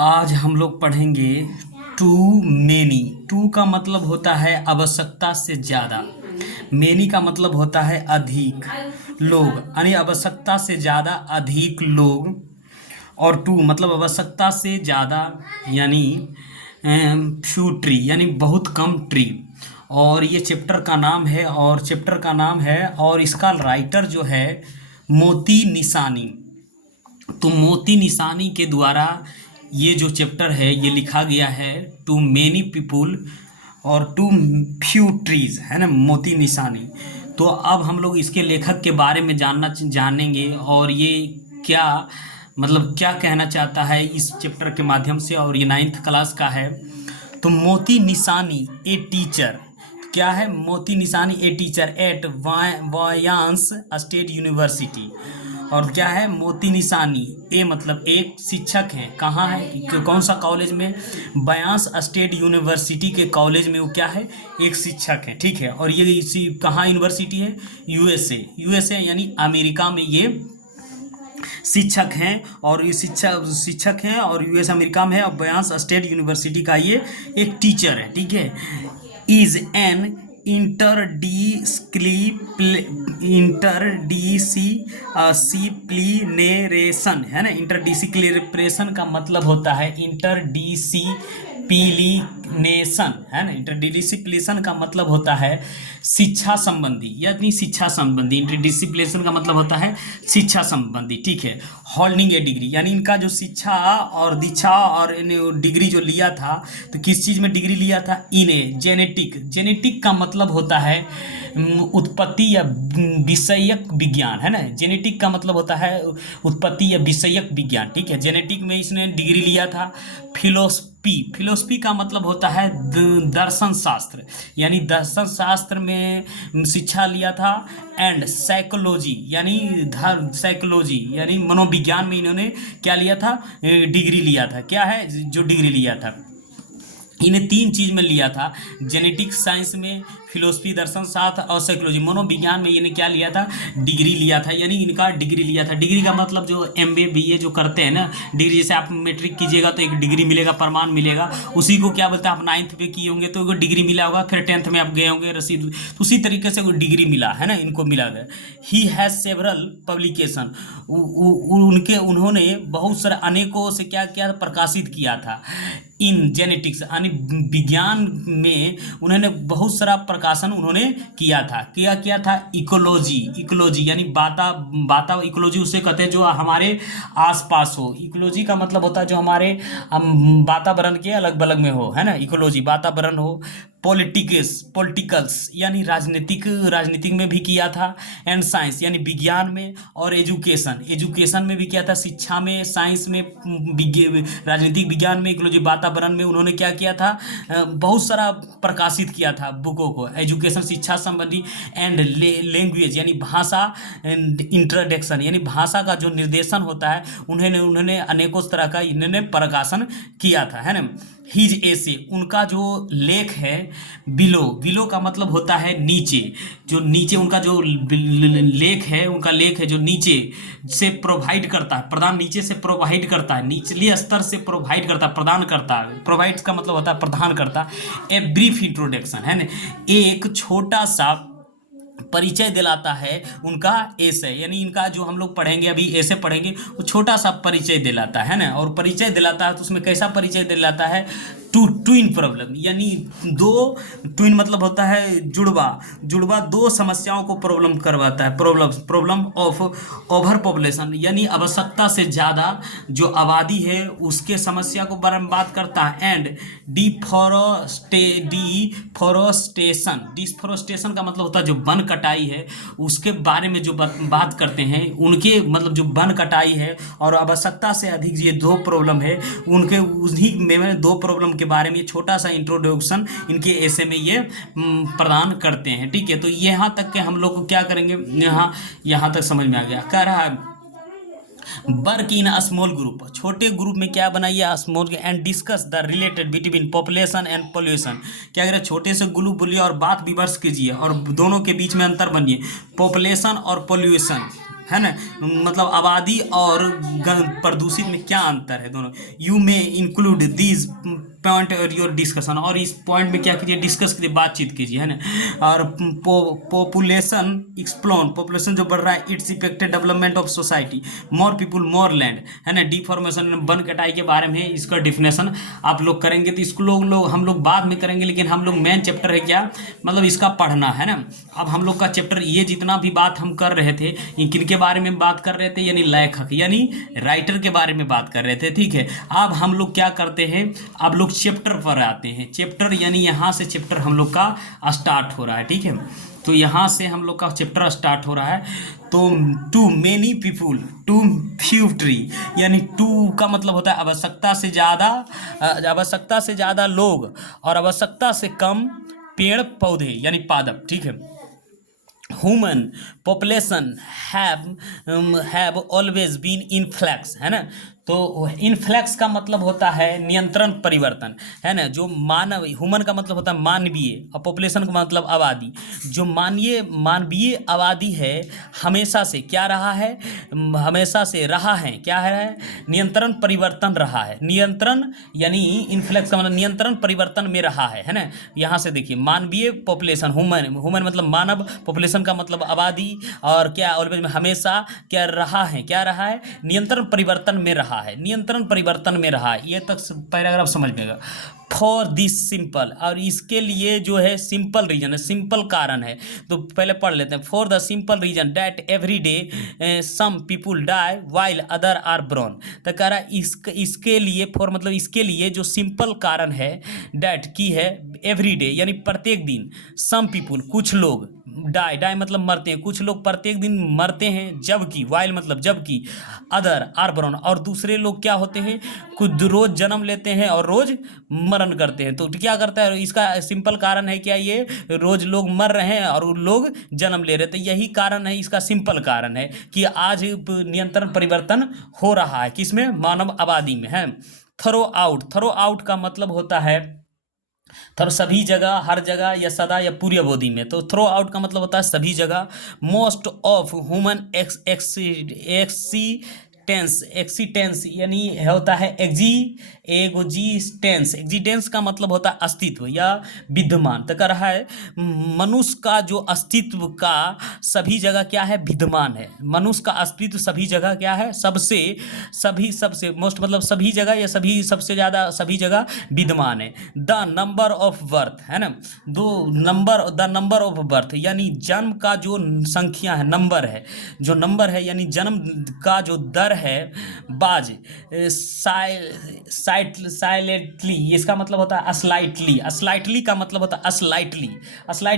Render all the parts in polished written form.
आज हम लोग पढ़ेंगे टू मेनी। टू का मतलब होता है आवश्यकता से ज़्यादा। मेनी का मतलब होता है अधिक लोग, यानी आवश्यकता से ज़्यादा अधिक लोग। और टू मतलब आवश्यकता से ज़्यादा यानी फ्यू ट्री, यानी बहुत कम ट्री। और ये चैप्टर का नाम है और इसका राइटर जो है मोती निशानी। तो मोती निशानी के द्वारा ये जो चैप्टर है ये लिखा गया है टू मेनी पीपुल और टू फ्यू ट्रीज, है ना, मोती निशानी। तो अब हम लोग इसके लेखक के बारे में जानेंगे और ये क्या मतलब क्या कहना चाहता है इस चैप्टर के माध्यम से। और ये 9th क्लास का है। तो मोती निशानी ए टीचर, क्या है Moti Nishani a teacher at Wayne's state university. और क्या है मोती निशानी ए मतलब एक शिक्षक है, कहाँ है कौन सा कॉलेज में, बयास स्टेट यूनिवर्सिटी के कॉलेज में वो क्या है एक शिक्षक है, ठीक है। और ये इसी कहाँ यूनिवर्सिटी है, यूएसए यानी अमेरिका में ये शिक्षक हैं। और ये शिक्षक हैं और यूएस अमेरिका में है और बयास स्टेट यूनिवर्सिटी का ये एक टीचर है, ठीक है। इज एन इंटरडिसिप्लिनेशन, है ना। इंटरडिसिप्लिनेशन का मतलब होता है इंटरडिसिप्लिनेशन, है ना। इंटरडिसिप्लिनेशन का मतलब होता है शिक्षा संबंधी, यानी शिक्षा संबंधी। इंटरडिसिप्लिनेशन का मतलब होता है शिक्षा संबंधी, ठीक है। होल्डिंग ए डिग्री, यानी इनका जो शिक्षा और दीक्षा और डिग्री जो लिया था, तो किस चीज़ में डिग्री लिया था, इन ए जेनेटिक का मतलब होता है उत्पत्ति या विषयक विज्ञान, है ना। जेनेटिक का मतलब होता है उत्पत्ति या विषयक विज्ञान, ठीक है। जेनेटिक में इसने डिग्री लिया था। फिलोसफी का मतलब होता है दर्शन शास्त्र, यानी दर्शन शास्त्र में शिक्षा लिया था। एंड साइकोलॉजी यानी मनोविज्ञान में इन्होंने क्या लिया था, डिग्री लिया था। क्या है जो डिग्री लिया था, इन्हें 3 चीज़ में लिया था, जेनेटिक साइंस में, फिलोसफी दर्शन शास्त्र और साइकोलॉजी मनोविज्ञान में इन्हें क्या लिया था, डिग्री लिया था। यानी इनका डिग्री लिया था। डिग्री का मतलब जो MA BA जो करते हैं ना, डिग्री जैसे आप मैट्रिक कीजिएगा तो एक डिग्री मिलेगा, प्रमाण मिलेगा, उसी को क्या बोलते हैं, आप 9th पे किए होंगे तो डिग्री मिला होगा, फिर 10th में आप गए होंगे रसीद, तो उसी तरीके से कोई डिग्री मिला, है ना, इनको मिला गया। ही हैज़ सेवरल पब्लिकेशन, उन्होंने बहुत सारे अनेकों से क्या किया, प्रकाशित किया था। इन जेनेटिक्स यानी विज्ञान में उन्होंने बहुत सारा प्रकाशन उन्होंने किया था। क्या किया था, इकोलॉजी यानी बाता इकोलॉजी उसे कहते हैं जो हमारे आसपास हो। इकोलॉजी का मतलब होता है जो हमारे वातावरण के अलग अलग में हो, है ना, इकोलॉजी वातावरण हो। पॉलिटिकल्स यानी राजनीतिक में भी किया था। एंड साइंस यानी विज्ञान में। और एजुकेशन में भी किया था, शिक्षा में, साइंस में, राजनीतिक विज्ञान में, इकोलॉजी वातावरण में उन्होंने क्या किया था, बहुत सारा प्रकाशित किया था बुकों को। एजुकेशन शिक्षा संबंधी। एंड लैंग्वेज यानी भाषा, इंट्रोडक्शन यानी भाषा का जो निर्देशन होता है, उन्होंने अनेकों तरह का इन्होंने प्रकाशन किया था, है ना। हिज ऐसे उनका जो लेख है, बिलो का मतलब होता है नीचे, जो नीचे उनका जो लेख है जो नीचे से प्रोवाइड करता है, प्रदान नीचे से प्रोवाइड करता है, निचले स्तर से प्रोवाइड करता है, प्रदान करता है। प्रोवाइड का मतलब होता है प्रदान करता। ए ब्रीफ इंट्रोडक्शन, है ना, एक छोटा सा परिचय दिलाता है उनका ऐसे, यानी इनका जो हम लोग पढ़ेंगे अभी ऐसे पढ़ेंगे, वो छोटा सा परिचय दिलाता है ना। और परिचय दिलाता है तो उसमें कैसा परिचय दिलाता है, ट्विन प्रॉब्लम, यानी 2 ट्विन मतलब होता है जुड़वा 2 समस्याओं को प्रॉब्लम करवाता है। प्रॉब्लम ऑफ ओवर पॉपुलेशन यानी आवश्यकता से ज़्यादा जो आबादी है उसके समस्या को बारे में बात करता है। एंड डिफॉरेस्टेशन का मतलब होता है जो वन कटाई है उसके बारे में जो बात करते हैं, उनके मतलब जो वन कटाई है और आवश्यकता से अधिक, ये 2 प्रॉब्लम है उनके, उन्हीं में 2 प्रॉब्लम के बारे में छोटा सा इंट्रोडक्शन इनके ऐसे में ये प्रदान करते हैं, ठीक है। तो यहाँ तक के हम लोग को क्या करेंगे, यहाँ तक समझ में आ गया। कह रहा है work in a small group, छोटे ग्रुप में क्या बनाइए, small, and discuss the related between population and pollution. क्या करें, छोटे से ग्रुप बोलिए और बात विमर्श कीजिए और दोनों के बीच में अंतर बनिए, पॉपुलेशन और पोल्यूशन, है ना, मतलब आबादी और प्रदूषित में क्या अंतर है दोनों। You may include these point और योर डिस्कशन, और इस पॉइंट में क्या कीजिए, डिस्कस कीजिए, बातचीत कीजिए, है ना। और पॉपुलेशन एक्सप्लोन, पॉपुलेशन जो बढ़ रहा है, it's affected development of society, more people more land, है ना। डिफॉर्मेशन, वन कटाई के बारे में इसका डिफिनेशन आप लोग करेंगे, तो इसको हम लोग बाद में करेंगे, लेकिन हम लोग मेन चैप्टर है क्या, मतलब इसका पढ़ना है ना। अब हम लोग का चैप्टर ये जितना भी बात हम कर रहे थे, किनके बारे में बात कर रहे थे, यानी लेखक यानी राइटर के बारे में बात कर रहे थे, ठीक है। अब हम लोग क्या करते हैं, अब लोग चैप्टर पर आते हैं। चैप्टर यानी यहाँ से चैप्टर हम लोग का स्टार्ट हो रहा है, ठीक है। तो यहाँ से हम लोग का चैप्टर स्टार्ट हो रहा है। तो too many people too few tree, यानी टू का मतलब होता है आवश्यकता से ज़्यादा, आवश्यकता से ज़्यादा लोग और आवश्यकता से कम पेड़ पौधे यानी पादप, ठीक है। Human population have always been in flux, है ना। तो इनफ्लैक्स का मतलब होता है नियंत्रण परिवर्तन, है ना। जो मानव, ह्यूमन का मतलब होता है मानवीय, और पॉपुलेशन का मतलब आबादी। जो मानवीय आबादी है हमेशा से क्या रहा है, हमेशा से रहा है, क्या है, नियंत्रण परिवर्तन रहा है। नियंत्रण यानी इनफ्लैक्स का मतलब नियंत्रण परिवर्तन में रहा है ना। यहाँ से देखिए, मानवीय पॉपुलेशन, ह्यूमन मतलब मानव, पॉपुलेशन का मतलब आबादी, और क्या ऑलवेज में हमेशा क्या रहा है, क्या रहा है, नियंत्रण परिवर्तन में रहा है, नियंत्रण परिवर्तन में रहा है। ये तक पैराग्राफ समझ में। फॉर दिस सिंपल, और इसके लिए जो है सिंपल रीजन है, सिंपल कारण है। तो पहले पढ़ लेते हैं। For the simple reason that every day some people die while other are born. तो कह रहा है इसके लिए, फॉर मतलब इसके लिए जो सिंपल कारण है, डैट की है, एवरी डे यानी प्रत्येक दिन, सम पीपुल कुछ लोग, डाई मतलब मरते हैं, कुछ लोग प्रत्येक दिन मरते हैं, जबकि वाइल मतलब जबकि, अदर आर ब्रोन और दूसरे लोग क्या होते हैं, कुछ रोज जन्म लेते हैं और रोज मरण करते हैं। तो क्या करता है, इसका सिंपल कारण है क्या, ये रोज लोग मर रहे हैं और लोग जन्म ले रहे थे, यही कारण है, इसका सिंपल कारण है कि आज नियंत्रण परिवर्तन हो रहा है, किसमें, मानव आबादी में, है। थ्रो आउट का मतलब होता है सभी जगह, हर जगह, या सदा, या पूरी अवधि में। तो थ्रो आउट का मतलब होता है सभी जगह। मोस्ट ऑफ ह्यूमन एक्सीटेंस यानी होता है एग्जिस्टेंस का मतलब होता है अस्तित्व या विद्यमान। तो कह रहा है मनुष्य का जो अस्तित्व का सभी जगह क्या है, विद्यमान है। मनुष्य का अस्तित्व सभी जगह क्या है, सबसे मोस्ट मतलब सभी जगह, या सबसे ज़्यादा सभी जगह विद्यमान है। द नंबर ऑफ बर्थ, है ना, द नंबर ऑफ बर्थ यानी जन्म का जो संख्या है, नंबर है, जो नंबर है यानी जन्म का जो दर है, बाज साइलेंटली, इसका मतलब होता है स्लाइटली का मतलब होता है स्लाइट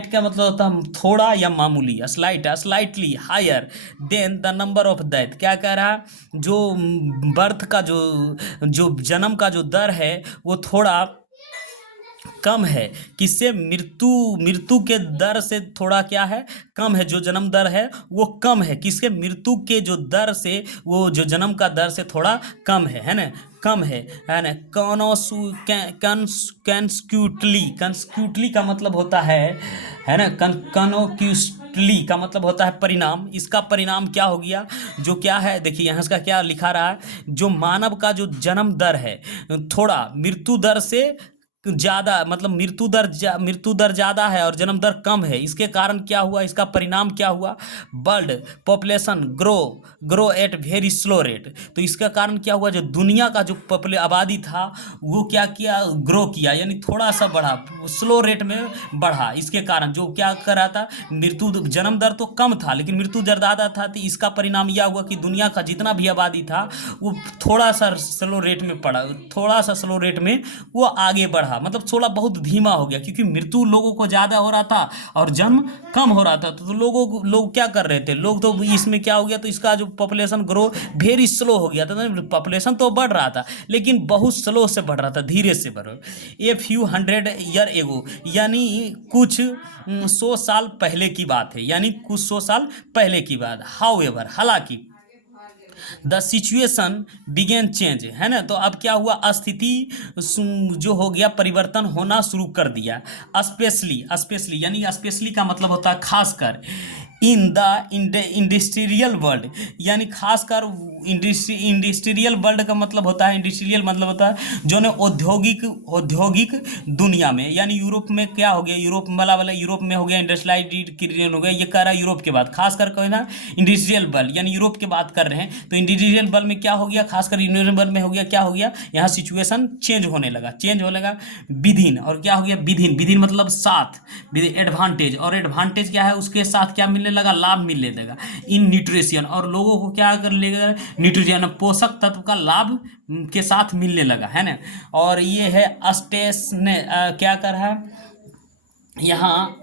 का मतलब होता है थोड़ा या मामूली, slightly higher than the number of death. क्या कह रहा है, जो बर्थ का जो जन्म का जो दर है वो थोड़ा कम है, किससे, मृत्यु के दर से थोड़ा क्या है, कम है। जो जन्म दर है वो कम है, किसके, मृत्यु के जो दर से, वो जो जन्म का दर से थोड़ा कम है ना, कम है ना। कंस्क्यूटली का मतलब होता है ना, कनोक्यूटली का मतलब होता है परिणाम। इसका परिणाम क्या हो गया, जो क्या है, देखिए यहाँ इसका क्या लिखा रहा है, जो मानव का जो जन्म दर है थोड़ा मृत्यु दर से ज़्यादा, मतलब मृत्यु दर ज़्यादा है और जन्म दर कम है। इसके कारण क्या हुआ, इसका परिणाम क्या हुआ, world population grow at very slow rate. तो इसका कारण क्या हुआ, जो दुनिया का जो आबादी था वो क्या किया, ग्रो किया, यानी थोड़ा सा बढ़ा, स्लो रेट में बढ़ा। इसके कारण जो क्या कर रहा था, जन्म दर तो कम था लेकिन मृत्यु दर ज़्यादा था। तो इसका परिणाम यह हुआ कि दुनिया का जितना भी आबादी था वो थोड़ा सा स्लो रेट में पड़ा, थोड़ा सा स्लो रेट में वो आगे बढ़ा, मतलब थोड़ा बहुत धीमा हो गया, क्योंकि मृत्यु लोगों को ज़्यादा हो रहा था और जन्म कम हो रहा था। तो लोग क्या कर रहे थे, लोग तो इसमें क्या हो गया, तो इसका जो पॉपुलेशन ग्रो वेरी स्लो हो गया था। पॉपुलेशन तो बढ़ रहा था लेकिन बहुत स्लो से बढ़ रहा था, धीरे से बढ़ रहा। A few hundred year ago यानी कुछ 100 साल पहले की बात है, यानी कुछ 100 साल पहले की बात। हाउएवर, हालांकि द सिचुएशन बिगेन चेंज, है ना। तो अब क्या हुआ, स्थिति जो हो गया, परिवर्तन होना शुरू कर दिया। स्पेशली यानी स्पेशली का मतलब होता है खासकर, इन द इंडस्ट्रियल वर्ल्ड, यानी खासकर इंडस्ट्रियल वर्ल्ड का मतलब होता है, इंडस्ट्रियल मतलब होता है जो ने औद्योगिक दुनिया में, यानी यूरोप में क्या हो गया, यूरोप वाला यूरोप में हो गया इंडस्ट्रियलाइजेशन हो गया, ये कह रहा है यूरोप के बाद, खासकर कोई ना इंडस्ट्रियल वर्ल्ड यानी यूरोप की बात कर रहे हैं, तो इंडस्ट्रियल वर्ल्ड में क्या हो गया, खासकर इंडस्ट्रियल वर्ल्ड में हो गया, क्या हो गया, यहाँ सिचुएशन चेंज होने लगा विदिन, और क्या हो गया विदिन मतलब साथ, एडवांटेज, और एडवांटेज क्या है, उसके साथ क्या मिलने लगा, लाभ मिलने लगा इन न्यूट्रिशन, और लोगों को क्या कर लेगा, न्यूट्रिशन पोषक तत्व का लाभ के साथ मिलने लगा, है ना। और ये है स्टेस ने क्या कर रहा है यहाँ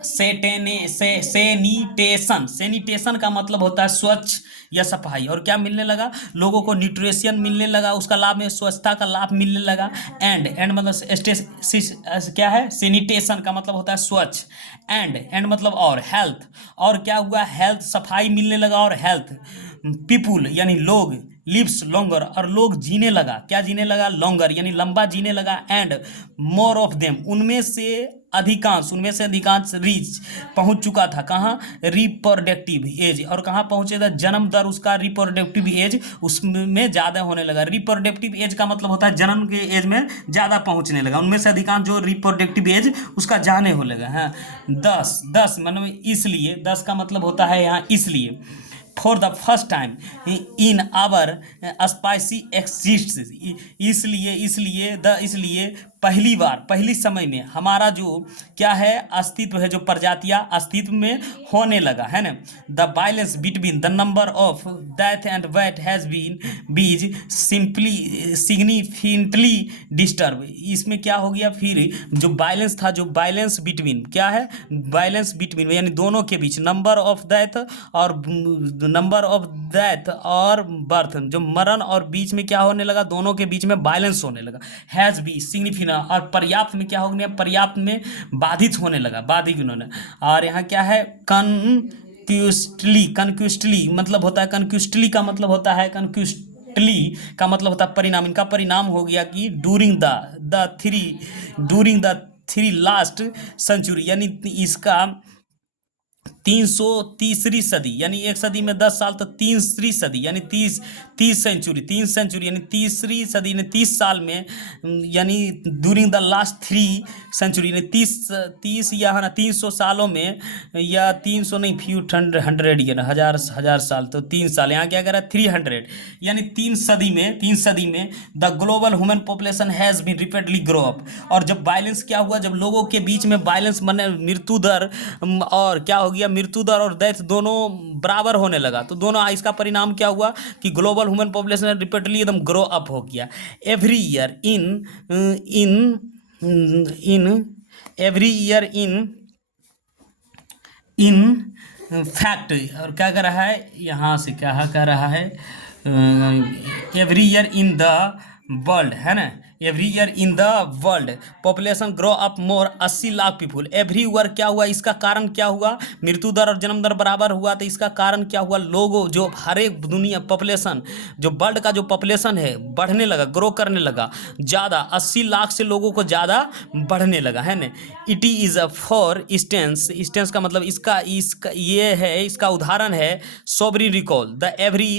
सैनिटेशन का मतलब होता है स्वच्छ या सफाई, और क्या मिलने लगा, लोगों को न्यूट्रिशन मिलने लगा, उसका लाभ में स्वच्छता का लाभ मिलने लगा, एंड मतलब क्या है, सैनिटेशन का मतलब होता है स्वच्छ, एंड मतलब और हेल्थ, और क्या हुआ, हेल्थ सफाई मिलने लगा, और हेल्थ पीपुल यानी लोग लिव्स लॉन्गर, और लोग जीने लगा, क्या जीने लगा, लॉन्गर यानी लंबा जीने लगा, एंड मोर ऑफ देम उनमें से अधिकांश रीच पहुंच चुका था, कहाँ, रिप्रोडक्टिव एज, और कहाँ पहुंचे था, जन्म दर उसका रिप्रोडक्टिव एज उसमें ज़्यादा होने लगा, रिप्रोडक्टिव एज का मतलब होता है जन्म के एज में ज़्यादा पहुंचने लगा, उनमें से अधिकांश जो रिप्रोडक्टिव एज उसका जाने हो लगा, हाँ। 10 मतलब इसलिए, 10 का मतलब होता है यहाँ इसलिए, for the first time in our species exist, इसलिए पहली बार, पहली समय में हमारा जो क्या है अस्तित्व है, जो प्रजातियां अस्तित्व में होने लगा, है ना। The balance between the number of death and weight has been significantly disturb, इसमें क्या हो गया, फिर जो बैलेंस था, जो बैलेंस बिटवीन क्या है, बैलेंस बिटवीन यानी दोनों के बीच, नंबर ऑफ डेथ और बर्थ, जो मरण और बीच में क्या होने लगा, दोनों के बीच में बैलेंस होने लगा, हैज बी सिग्निफिकेंट, और पर्याप्त में क्या हो गया, पर्याप्त में बाधित होने लगा, बाधित उन्होंने, और यहाँ क्या है, कन्क्विस्टली मतलब होता है, कन्क्विस्टली का मतलब होता है, कन्क्विस्टली का मतलब होता है परिणाम, इनका परिणाम हो गया कि during the three last century, यानी इसका 330वीं सदी, यानी एक सदी में 10 साल, तो 3वीं सदी यानी 30 सेंचुरी यानी तीसरी सदी ने 30 साल में, यानी ड्यूरिंग द लास्ट 3 सेंचुरी ने 30 या है ना 300 सालों में, या 300 नहीं, फ्यू 100 ईयर, हजार साल, तो 3 साल, यहाँ क्या कह रहा है 300, यानी 3 सदी में the global human population has been repeatedly grow up, और जब बैलेंस क्या हुआ, जब लोगों के बीच में बैलेंस बने, मृत्यु दर और क्या हो गया, मृत्यु दर और डेथ दोनों बराबर होने लगा, तो दोनों, इसका परिणाम क्या हुआ कि ग्लोबल ह्यूमन पॉपुलेशन रिपीटेडली एकदम ग्रो अप हो गया, एवरी ईयर इन फैक्ट, और क्या कर रहा है, यहाँ से क्या कह रहा है, every year in the world, है ना, every year in the world population grow up more 80 lakh people, every year क्या हुआ, इसका कारण क्या हुआ, मृत्यु दर और जन्म दर बराबर हुआ, तो इसका कारण क्या हुआ, लोगों जो हर एक दुनिया पॉपुलेशन, जो वर्ल्ड का जो पॉपुलेशन है बढ़ने लगा, ग्रो करने लगा, ज़्यादा 80 लाख से लोगों को ज़्यादा बढ़ने लगा, है ना। इट इज़ फॉर इंस्टेंस का मतलब इसका ये है, इसका उदाहरण है, sovereign recall the every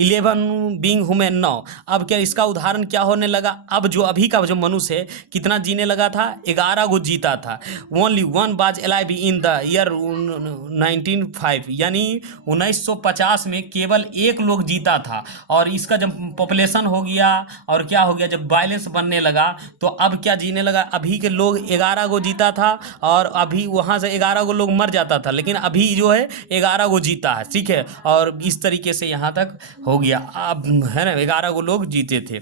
11 being human now, अब क्या इसका उदाहरण क्या होने लगा, अब जो अभी का जो मनुष्य है कितना जीने लगा था, 11 को जीता था, only one was alive in the year 1905, यानी 1950 में केवल एक लोग जीता था, और इसका जब पॉपुलेशन हो गया और क्या हो गया, जब बैलेंस बनने लगा, तो अब क्या जीने लगा, अभी के लोग 11 को जीता था, और अभी वहाँ से 11 को लोग मर जाता था, लेकिन अभी जो है 11 को जीता है, ठीक है, और इस तरीके से यहाँ तक हो गया, अब है ना 11 को लोग जीते थे।